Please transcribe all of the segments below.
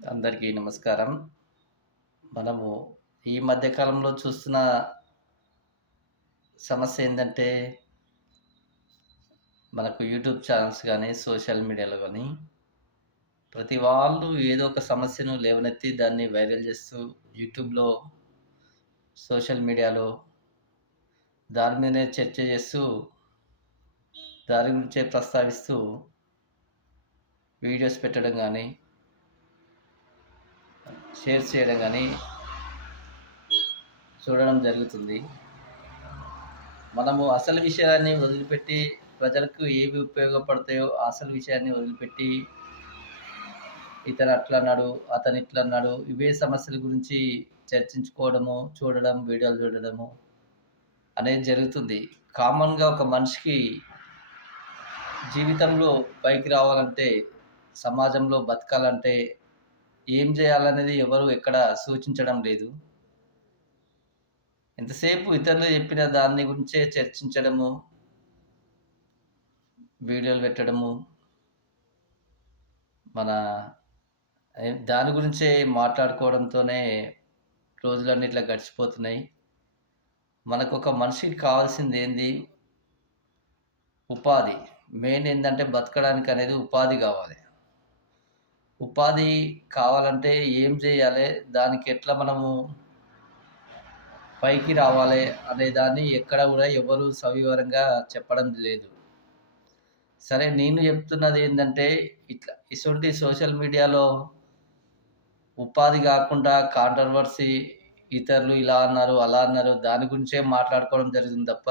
అందరికీ నమస్కారం. మనము ఈ మధ్య కాలంలో చూస్తున్న సమస్య ఏందంటే, మనకు యూట్యూబ్ ఛానెల్స్ గానీ, సోషల్ మీడియాలో గానీ, ప్రతి వాళ్ళు ఏదో ఒక సమస్యను లేవనెత్తి దాన్ని వైరల్ చేస్తూ యూట్యూబ్‌లో, సోషల్ మీడియాలో దాని మీదనే చర్చ చేస్తూ, దాని గురించే ప్రస్తావిస్తూ వీడియోస్ పెట్టడం గానీ, షేర్ చేయడం గానీ చూడడం జరుగుతుంది. మనము అసలు విషయాన్ని వదిలిపెట్టి, ప్రజలకు ఏవి ఉపయోగపడతాయో ఆ అసలు విషయాన్ని వదిలిపెట్టి, ఇతను అట్లన్నాడు, అతను ఇట్లన్నాడు, ఇవే సమస్యల గురించి చర్చించుకోవడము, చూడడం, వీడియోలు చూడడము అనేది జరుగుతుంది. కామన్‌గా ఒక మనిషికి జీవితంలో పైకి రావాలంటే, సమాజంలో బతకాలంటే ఏం చేయాలనేది ఎవరు ఎక్కడ సూచించడం లేదు. ఎంతసేపు ఇతరులు చెప్పిన దాన్ని గురించే చర్చించడము, వీడియోలు పెట్టడము, మన దాని గురించే మాట్లాడుకోవడంతోనే రోజులన్నీ ఇట్లా గడిచిపోతున్నాయి. మనకొక మనిషికి కావాల్సిందేంది? ఉపాధి. మెయిన్ ఏందంటే బతకడానికనేది ఉపాధి గావాలి. ఉపాధి కావాలంటే ఏం జేయాలే? దానికి ఎట్లా మనము పైకి రావాలే? అనే దాన్ని ఎక్కడ గూడా ఎవరు సవివరంగా చెప్పడం లేదు. సరే నేను జెప్తున్నదేందంటే, ఇట్లా ఇసొంటి సోషల్ మీడియాలో ఉపాధి గాకుండా కాంట్రవర్సీ ఇతరులు ఇలా అన్నారు, అలా అన్నారు దాని గురించే మాట్లాడుకోవడం జరుగుతుంది తప్ప,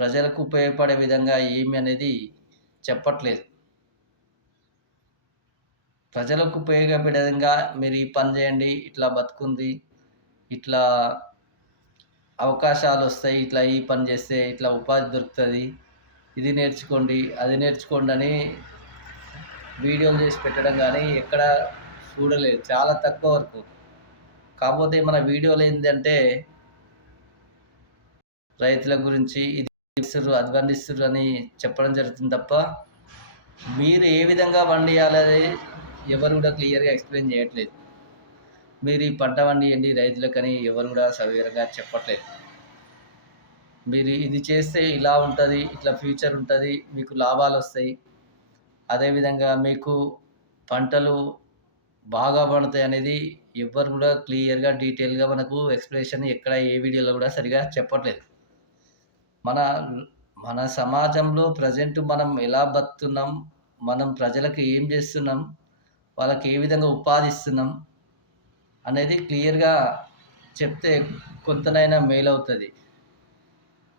ప్రజలకు ఉపయోగపడే విధంగా ఏమి అనేది చెప్పట్లేదు. ప్రజలకు ఉపయోగపడే విధంగా మీరు ఈ పని జేయండి, ఇట్లా బతుకుంది, ఇట్లా అవకాశాలొస్తాయి, ఇట్లా ఈ పని జేస్తే ఇట్లా ఉపాధి దొరుకుతది, ఇది నేర్చుకోండి, అది నేర్చుకోండని వీడియోలు జేసి పెట్టడం గానీ ఎక్కడ చూడలేదు. చాలా తక్కువ వరకు. కాపోతే మన వీడియోలో ఏందంటే, రైతుల గురించి ఇది ఇస్తుర్రు, అది పండిస్తుర్రు అని చెప్పడం జరుగుతుంది తప్ప, మీరు ఏ విధంగా పండియాలనేది ఎవరు గూడా క్లియర్‌గా ఎక్స్‌ప్లెయిన్ జేయట్లేదు. మీరు ఈ పంట పండియండి రైతులకని ఎవరు గూడా సవివరంగా చెప్పట్లేదు. మీరు ఇది చేస్తే ఇలా ఉంటది, ఇట్లా ఫ్యూచర్ ఉంటది, మీకు లాభాలొస్తాయి. అదేవిధంగా మీకు పంటలు బాగా పండుతాయనేది ఎవ్వరు గూడా క్లియర్‌గా, డీటెయిల్‌గా మనకు ఎక్స్‌ప్లనేషన్ ఎక్కడ ఏ వీడియోలో గూడా సరిగ్గా చెప్పట్లేదు. మన మన సమాజంలో ప్రెజెంట్ మనం ఎలా బతుకుతున్నాం, మనం ప్రజలకు ఏం జేస్తున్నాం, వాళ్ళకి ఏ విధంగా ఉపాధి ఇస్తున్నాం అనేది క్లియర్‌గా చెప్తే కొంతనైనా మేలవుతది.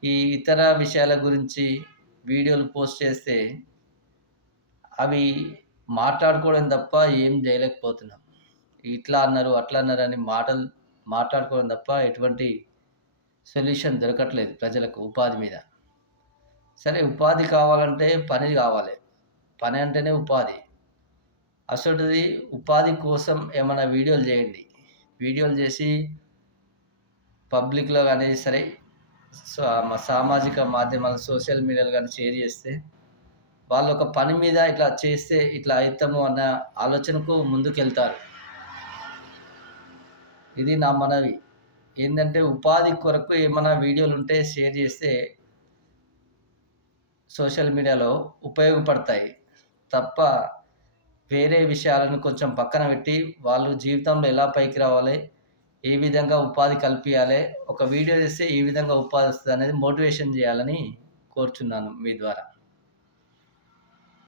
ఈ ఇతర విషయాల గురించి వీడియోలు పోస్ట్ చేస్తే అవి మాట్లాడుకోవడం తప్ప ఏం జేయలేకపోతున్నాం. ఇట్లా అన్నారు, అట్లా అన్నారని మాటలు మాట్లాడుకోవడం తప్ప ఎటువంటి సొల్యూషన్ దొరకట్లేదు ప్రజలకు ఉపాధి మీద. సరే ఉపాధి కావాలంటే పని గావాలి. పని అంటేనే ఉపాధి. అసోంటిది ఉపాధి కోసం ఏమన్నా వీడియోలు జేయండి. వీడియోలు జేసి పబ్లిక్‌లో గాని సరే సామాజిక మాధ్యమాలు సోషల్ మీడియాలో గాని షేర్ జేస్తే, వాళ్ళొక పని మీద ఇట్లా చేస్తే ఇట్లా అయితము అన్న ఆలోచనకు ముందుకెళ్తారు. ఇది నా మనవి. ఏందంటే ఉపాధి కొరకు ఏమన్నా వీడియోలుంటే షేర్ జేస్తే సోషల్ మీడియాలో ఉపయోగపడతాయి. తప్ప వేరే విషయాలను కొంచెం పక్కన పెట్టి, వాళ్ళు జీవితంలో ఎలా పైకి రావాలి, ఏ విధంగా ఉపాధి కల్పియాలే, ఒక వీడియో చేస్తే ఏ విధంగా ఉపాధి వస్తదనేది మోటివేషన్ జేయాలని కోరుచున్నాను మీ ద్వారా.